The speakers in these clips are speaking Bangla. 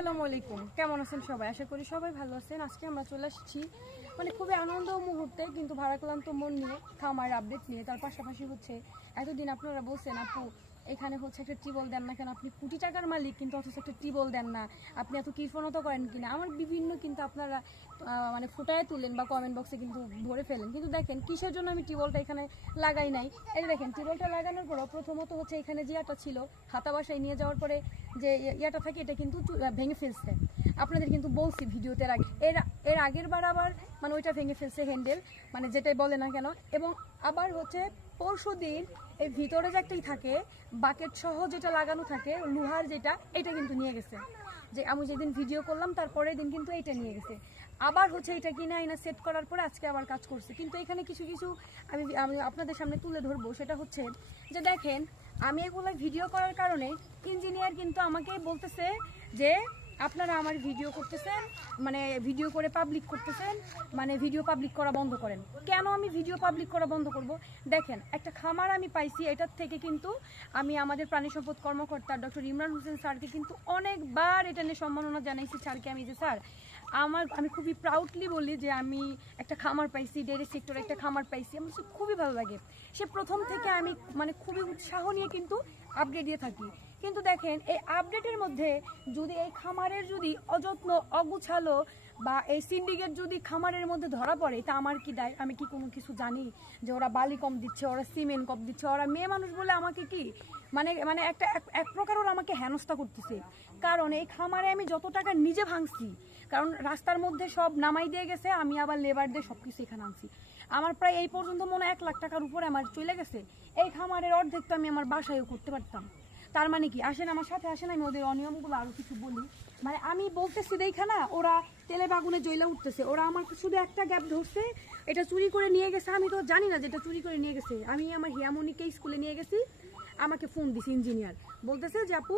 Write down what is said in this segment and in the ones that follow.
আসসালামু আলাইকুম, কেমন আছেন সবাই? আশা করি সবাই ভালো আছেন। আজকে আমরা চলে আসছি খুবই আনন্দ মুহূর্তে, কিন্তু ভারাক্রান্ত মন নিয়ে খামার আপডেট নিয়ে। তার পাশাপাশি এতদিন আপনারা বলছেন আপু এখানে একটা টিবল দেন না কেন, আপনি কোটি টাকার মালিক কিন্তু অথচ একটা টিবল দেন না, আপনি এত কৃপণতা করেন কিনা। আমার বিভিন্ন কিন্তু আপনারা ফুটায় তুলেন বা কমেন্ট বক্সে কিন্তু ভরে ফেলেন। কিন্তু দেখেন কিসের জন্য আমি টিবলটা এখানে লাগাই নাই। এই দেখেন টিবলটা লাগানোর পরও প্রথমত এখানে যে ইয়াটা ছিল হাতা বাসায় নিয়ে যাওয়ার পরে যে ইয়াটা থাকে এটা কিন্তু ভেঙে ফেলছে। আপনাদের কিন্তু বলছি ভিডিওতে এর আগের বার আবার ওইটা ভেঙে ফেলছে হ্যান্ডেল, যেটাই বলে না কেন। এবং আবার পরশু দিন এই ভিতরে যে একটাই থাকে বাকেট সহ যেটা লাগানো থাকে লোহার যেটা, এটা কিন্তু নিয়ে গেছে। যে আমি যেদিন ভিডিও করলাম তারপরের দিন কিন্তু এইটা নিয়ে গেছে। আবার এটা কিনা আইনা সেট করার পরে আজকে আবার কাজ করছে। কিন্তু এখানে কিছু কিছু আমি আপনাদের সামনে তুলে ধরবো। সেটা যে দেখেন আমি এগুলো ভিডিও করার কারণে ইঞ্জিনিয়ার কিন্তু আমাকে বলতেছে যে আপনারা আমার ভিডিও করতেছেন, ভিডিও করে পাবলিক করতেছেন, ভিডিও পাবলিক করা বন্ধ করেন। কেন আমি ভিডিও পাবলিক করা বন্ধ করব? দেখেন একটা খামার আমি পাইছি, এটার থেকে কিন্তু আমি আমাদের প্রাণী সম্পদ কর্মকর্তা ডক্টর ইমরান হোসেন স্যারকে কিন্তু অনেকবার এটা নিয়ে সম্মাননা জানাইছি। স্যারকে আমি যে স্যার আমি খুবই প্রাউডলি বলি যে আমি একটা খামার পাইছি, ডেয়ারি সেক্টরে একটা খামার পাইছি, আমার খুবই ভালো লাগে। সে প্রথম থেকে আমি খুবই উৎসাহ নিয়ে কিন্তু আপডেট দিয়ে থাকি। কিন্তু দেখেন এই আপডেটের মধ্যে যদি এই খামারের যদি অযত্ন অগুছালো বা এই সিন্ডিকেট যদি খামারের মধ্যে ধরা পড়ে, তা আমার কি দায়? আমি কি কোনো কিছু জানি যে ওরা বালি কম দিচ্ছে, ওরা সিমেন্ট কম দিচ্ছে, ওরা মেয়ে মানুষ বলে আমাকে কি একটা এক প্রকার ওরা আমাকে হেনস্থা করতেছে। কারণ এই খামারে আমি যত টাকা নিজে ভাঙছি, কারণ রাস্তার মধ্যে সব নামাই দিয়ে গেছে, আমি আবার লেবার দিয়ে সব কিছু এখানে আনছি। আমার প্রায় এই পর্যন্ত মনে 1 লাখ টাকার উপরে আমার চলে গেছে। এই খামারের অর্ধেক তো আমি আমার বাসায়ও করতে পারতাম। তার মানে কি, আসেন আমার সাথে আসেন, আমি ওদের অনিয়মগুলো আরো কিছু বলি। আমি বলতেছি দেখা না ওরা তেলে বাগুনে জ্বলা উঠতেছে, ওরা আমার শুধু একটা গ্যাপ ধরছে, এটা চুরি করে নিয়ে গেছে। আমি তো জানি না যে এটা চুরি করে নিয়ে গেছে। আমি আমার হিয়ামনিকে স্কুলে নিয়ে গেছি, আমাকে ফোন দিছে ইঞ্জিনিয়ার, বলতেছে যে আপু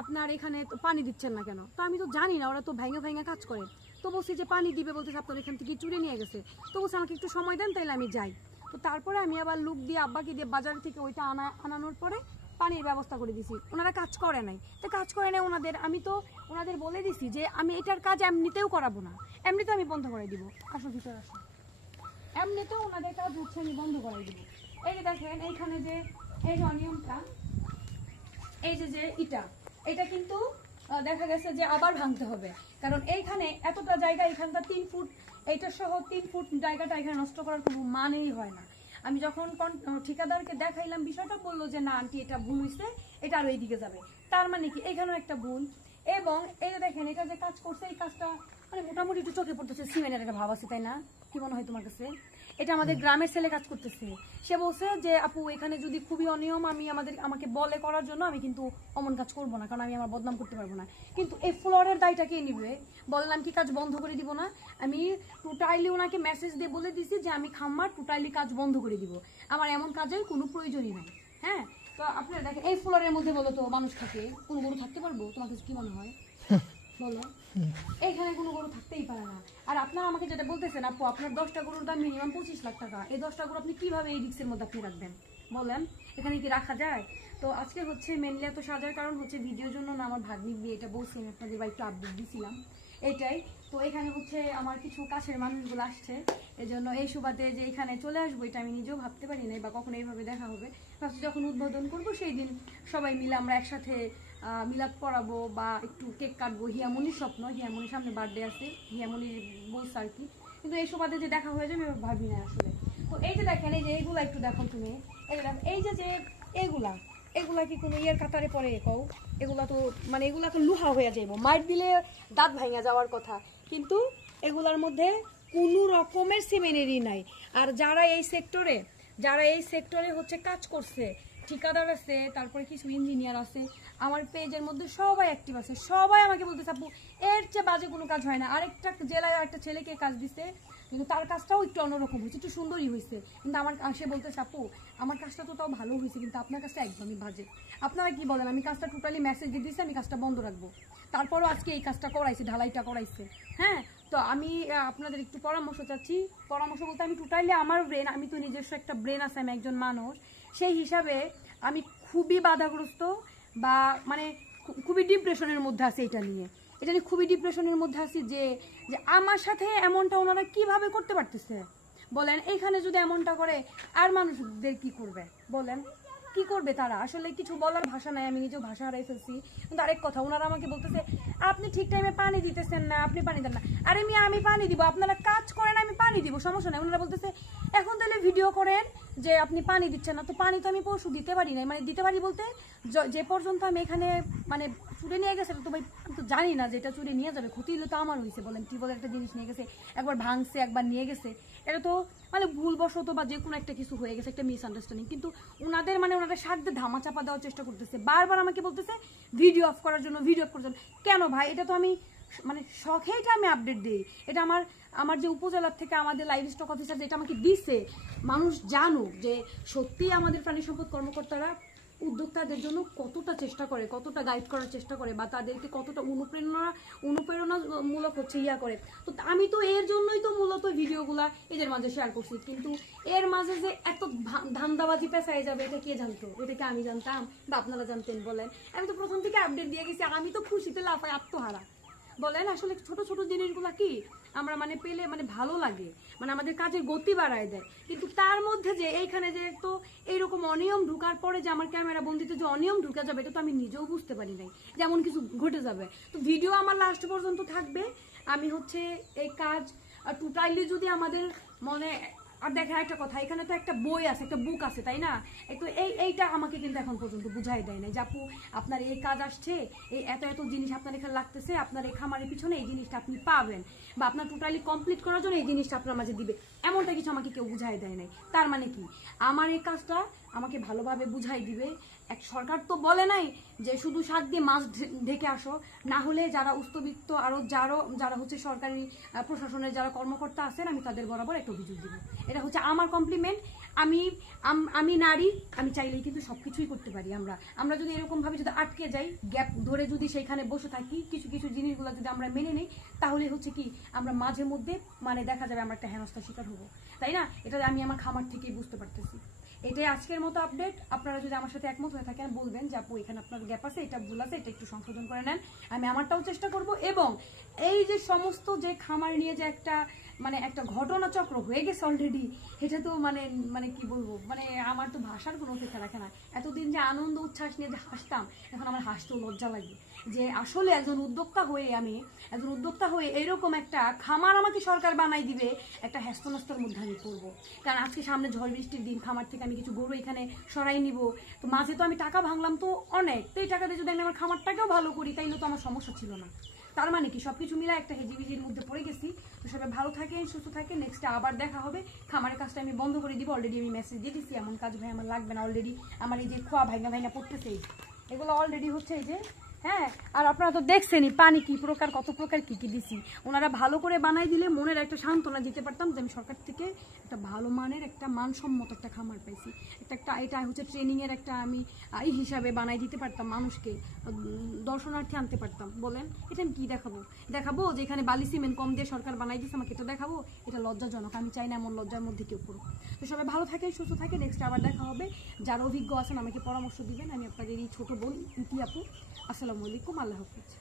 আপনার এখানে তো পানি দিচ্ছেন না কেন? তো আমি তো জানি না, ওরা তো ভেঙে ভেঙে কাজ করে। তো বলছি যে পানি দিবে, বলতেছে আপনার এখান থেকে চুরি নিয়ে গেছে। তো বলছে আমাকে একটু সময় দেন, তাইলে আমি যাই। তো তারপরে আমি আবার লোক দিয়ে আব্বাকে দিয়ে বাজার থেকে ওইটা আনানোর পরে পানির ব্যবস্থা করে দিছি। ওনারা কাজ করে নাই, তো কাজ করে নাই আমি তো ওনাদের বলে দিছি যে আমি এটার কাজ এমনিতেও করাবো না, এমনিতেও আমি বন্ধ করে দিব। আসো ভিতরে আসো, এমনিতেও ওনাদের কাজ আমি বন্ধ করে দিব। এই যে দেখেন এইখানে যে এই যে অনিয়মটা, এই যে এটা কিন্তু দেখা গেছে যে আবার ভাঙতে হবে। কারণ এইখানে এতটা জায়গা, এখানটা 3 ফুট, এইটা সহ 3 ফুট জায়গাটা এখানে নষ্ট করার কোনো মানেই হয় না। আমি যখন ঠিকাদারকে দেখাইলাম বিষয়টা, বললো যে না আন্টি এটা ভুল হয়েছে, এটা আরো এইদিকে যাবে। তার মানে কি এখানেও একটা ভুল। এবং এই দেখেন এটা যে কাজ করছে, এই কাজটা মোটামুটি একটু চোখে পড়তেছে, সিমেন্টের একটা ভাব আছে, তাই না? কি মনে হয় তোমার কাছে? এটা আমাদের গ্রামের ছেলে কাজ করতেছে। সে বলছে যে আপু এখানে যদি খুবই অনিয়ম আমাকে বলে করার জন্য, আমি কিন্তু অমন কাজ করবো না, কারণ আমি আমার বদনাম করতে পারবো না। কিন্তু এই ফ্লোরের দায়টা কে নিবে? বললাম কি কাজ বন্ধ করে দিব না? আমি টোটালি ওনাকে মেসেজ দিয়ে বলে দিছি যে আমি খাম্মার টোটালি কাজ বন্ধ করে দিব, আমার এমন কাজের কোনো প্রয়োজনই নাই। হ্যাঁ, তো আপনারা দেখেন এই ফ্লোরের মধ্যে বলো তো মানুষ থাকে? কোন গরু থাকতে পারবো? তোমার কাছে কি মনে হয় বলো? এখানে কোনো গরু থাকতেই পারে না। আর আপনারা আমাকে যেটা বলতেছেন আপু আপনার 10টা গরুর দাম মিনিমাম 25 লাখ টাকা, এই 10টা গরু আপনি কিভাবে এই রিক্সের মধ্যে আপনি রাখবেন বলেন? এখানে কি রাখা যায়? তো আজকে মেনলি এত সাজার কারণ ভিডিওর জন্য না, আমার ভাগ্নির বিয়ে, এটা বলছি আমি আপনাদের বা একটু আপডেট দিছিলাম এইটাই। তো এখানে আমার কিছু কাছের মানুষগুলো আসছে, এই জন্য এই সুবাদে যে এখানে চলে আসবো এটা আমি নিজেও ভাবতে পারি নাই, বা কখনো এইভাবে দেখা হবে। ভাবছি যখন উদ্বোধন করবো সেই দিন সবাই মিলে আমরা একসাথে মিলাদ পড়াবো বা একটু কেক কাটবো। হিয়ামনির স্বপ্ন, হিয়ামনির সামনে বার্থডে আছে, হিয়ামনির বলছে আর কি। কিন্তু এই সুবাদে যে দেখা হয়ে যাবে ভাবি না আসলে। তো এই যে দেখেন এই যে এইগুলা একটু দেখো তুমি, এই যে এগুলা কি কোনো ইয়ের কাতারে পড়ে কও? এগুলা তো এগুলা তো লোহা হয়ে যাইব, মাইট দিলে দাঁত ভাঙা যাওয়ার কথা, কিন্তু এগুলার মধ্যে কোনো রকমের সিমেন্টেরই নাই। আর যারা এই সেক্টরে কাজ করছে, ঠিকাদার আছে, তারপরে কিছু ইঞ্জিনিয়ার আছে, আমার পেজের মধ্যে সবাই অ্যাক্টিভ আছে, সবাই আমাকে বলতেছে আপু এর চেয়ে বাজে কোনো কাজ হয় না। আরেকটা জেলায় আরেকটা ছেলেকে কাজ দিছে, কিন্তু তার কাজটাও একটু অন্যরকম হয়েছে, একটু সুন্দরই হয়েছে, কিন্তু সে বলতেছে আপু আমার কাজটা তো তাও ভালো হয়েছে, কিন্তু আপনার কাজটা একদমই বাজে। আপনারা কি বলেন? আমি কাজটা টোটালি মেসেজ দিয়ে দিয়েছি আমি কাজটা বন্ধ রাখবো, তারপরও আজকে এই কাজটা করাইছি, ঢালাইটা করাইছে। হ্যাঁ, তো আমি আপনাদের একটু পরামর্শ চাচ্ছি। পরামর্শ বলতে আমি টোটালি আমার ব্রেন, আমি তো নিজস্ব একটা ব্রেন আছে, আমি একজন মানুষ, সেই হিসাবে আমি খুবই বাধাগ্রস্ত বা খুবই ডিপ্রেশনের মধ্যে আছে এটা নিয়ে। এটা নিয়ে খুবই ডিপ্রেশনের মধ্যে আছি যে যে আমার সাথে এমনটা ওনারা কিভাবে করতে পারতেছে বলেন। এইখানে যদি এমনটা করে আর মানুষদের কি করবে বলেন, কি করবে তারা? আসলে কিছু বলার ভাষা নাই, আমি নিজেও ভাষা হারাই ফেলছি। কিন্তু আরেক কথা, ওনারা আমাকে বলতেছে আপনি ঠিক টাইমে পানি দিতেছেন না, আপনি পানি দেন না। আরে আমি পানি দিব, আপনারা কাজ করেন, আমি পানি দিব, সমস্যা নাই। ওনারা বলতেছে এখন তাহলে ভিডিও করেন যে আপনি পানি দিচ্ছেন না। তো পানি তো আমি পরশু দিতে পারি নাই, মানে দিতে পারি বলতে যে পর্যন্ত আমি এখানে মানে চুরে নিয়ে গেছে তো ভাই আমি তো জানি না যে এটা চুরে নিয়ে যাবে, ক্ষতি হলে তো আমার হয়েছে বলেন। কি বলে একটা জিনিস নিয়ে গেছে, একবার ভাঙছে একবার নিয়ে গেছে, এটা তো মানে ভুলবশত বা যে কোনো একটা কিছু হয়ে গেছে, একটা মিসআন্ডারস্ট্যান্ডিং। কিন্তু ওনাদের মানে ওনাদের স্বার্থে ধামা চাপা দেওয়ার চেষ্টা করতেছে, বারবার আমাকে বলতেছে ভিডিও অফ করার জন্য, ভিডিও অফ করার জন্য। কেন ভাই? এটা তো আমি মানে শখে এটা আমি আপডেট দিই। এটা আমার যে উপজেলার থেকে আমাদের লাইভ স্টক অফিসার যেটা আমাকে দিছে, মানুষ জানুক যে সত্যি আমাদের প্রাণী সম্পদ কর্মকর্তারা উদ্যোক্তাদের জন্য কতটা চেষ্টা করে, কতটা গাইড করার চেষ্টা করে, বা তাদেরকে কতটা অনুপ্রেরণামূলক হচ্ছে করে। তো আমি তো এর জন্যই তো মূলত ভিডিওগুলা এদের মাঝে শেয়ার করছি। কিন্তু এর মাঝে যে এত ধান্দাবাজি পেঁচাই যাবে এটা কে জানতো? এটা কি আমি জানতাম বা আপনারা জানতেন বলেন? আমি তো প্রথম থেকে আপডেট দিয়ে গেছি, আমি তো খুশিতে লাফাই আত্মহারা বলেন। আসলে ছোট ছোট জিনিসগুলা কি আমরা মানে পেলে মানে ভালো লাগে, মানে আমাদের কাজের গতি বাড়ায় দেয়। কিন্তু তার মধ্যে যে এইখানে যে তো এইরকম অনিয়ম ঢুকার পরে যে আমার ক্যামেরা বন্দিতে যে অনিয়ম ঢুকে যাবে এটা তো আমি নিজেও বুঝতে পারি নাই যে এমন কিছু ঘটে যাবে। তো ভিডিও আমার লাস্ট পর্যন্ত থাকবে। আমি হচ্ছে এই কাজ টোটালি যদি আমাদের মনে আর দেখেন একটা কথা, এখানে তো একটা বই আছে, একটা বুক আছে, তাই না? একটু এইটা আমাকে কিন্তু এখন পর্যন্ত বুঝাই দেয় না যে আপু আপনার এই কাজ আসছে, এই এত এত জিনিস আপনার এখানে লাগতেছে, আপনার এই খামারের পিছনে এই জিনিসটা আপনি পাবেন, বা আপনার টোটালি কমপ্লিট করার জন্য এই জিনিসটা আপনার মাঝে দিবে, এমনটা কিছু আমাকে কেউ বুঝাই দেয় নাই। তার মানে কি আমার এই কাজটা আমাকে ভালোভাবে বুঝাই দিবে। এক সরকার তো বলে নাই যে শুধু শাক দিয়ে মাছ ঢেকে আসো, না হলে যারা উচ্চবিত্ত আরো যারা হচ্ছে সরকারি প্রশাসনের যারা কর্মকর্তা আছেন আমি তাদের বরাবর একটা অভিযোগ দিব। এটা হচ্ছে আমার কমপ্লিমেন্ট। আমি নারী, আমি চাইলেই কিন্তু সবকিছুই করতে পারি। আমরা যদি এরকম ভাবে যদি আটকে যাই, গ্যাপ ধরে যদি সেখানে বসে থাকি, কিছু কিছু জিনিসগুলো যদি আমরা মেনে নেই, তাহলে হচ্ছে কি আমরা মাঝে মধ্যে মানে দেখা যাবে আমরা একটা হেনস্থার শিকার হবো, তাই না? এটা আমি আমার খামার থেকেই বুঝতে পারতেছি। এটাই আজকের মতো আপডেট। আপনারা যদি আমার সাথে একমত হয়ে থাকেন বলবেন যে আপু এখানে আপনার গ্যাপ আছে, এটা ভুল আছে, এটা একটু সংশোধন করে নেন। আমি আমারটাও চেষ্টা করব। এবং এই যে সমস্ত যে খামার নিয়ে যে একটা ঘটনা চক্র হয়ে গেছে অলরেডি, এটা তো মানে কি বলবো, মানে আমার তো ভাষার কোনো অপেক্ষা রাখে না। এতদিন যে আনন্দ উচ্ছ্বাস নিয়ে যে হাসতাম, এখন আমার হাসতেও লজ্জা লাগে যে আসলে একজন উদ্যোক্তা হয়ে এরকম একটা খামার আমাকে সরকার বানাই দিবে, একটা হ্যাস্তনস্তর মধ্যে আমি পড়বো। কারণ আজকে সামনে ঝড় বৃষ্টির দিন, খামার থেকে আমি কিছু গরু এখানে সরাই নিব, তো মাঝে তো আমি টাকা ভাঙলাম তো অনেক, তো এই টাকা দিয়ে যদি আমি আমার খামারটাকেও ভালো করি তাইলে তো আমার সমস্যা ছিল না। তার মানে কি সবকিছু মিলে একটা হেজিবিজির মধ্যে পড়ে গেছি। তো সবাই ভালো থাকেন, সুস্থ থাকেন, নেক্সটে আবার দেখা হবে। খামারের কাজটা আমি বন্ধ করে দিব, অলরেডি আমি মেসেজ দিয়ে দিচ্ছি এমন কাজ ভাই আমার লাগবে না। অলরেডি আমার এই যে খোয়া ভাইনা পড়তেছে, এগুলো অলরেডি হচ্ছে এই যে হ্যাঁ। আর আপনারা তো দেখছেনই পানি কি প্রকার, কত প্রকার কি দিছি। ওনারা ভালো করে বানাই দিলে মনের একটা সান্ত্বনা দিতে পারতাম যে আমি সরকার থেকে একটা ভালো মানের একটা মানসম্মত একটা খামার পাইছি, এটা হচ্ছে ট্রেনিং এর একটা আমি এই হিসাবে বানাই দিতে পারতাম, মানুষকে দর্শনার্থী আনতে পারতাম। বলেন এটা আমি কি দেখাবো যে এখানে বালি সিমেন্ট কম দিয়ে সরকার বানাই দিচ্ছে, আমাকে এটা দেখাবো? এটা লজ্জাজনক, আমি চাই না এমন লজ্জার মধ্যে কেউ পড়ুক। তো সবাই ভালো থাকে, সুস্থ থাকে, নেক্সট আবার দেখা হবে। যারা অভিজ্ঞ আছেন আমাকে পরামর্শ দিবেন। আমি আপনাদের এই ছোট বোন ইতি আপু। আসসালামু আলাইকুম, আল্লাহ হাফেজ।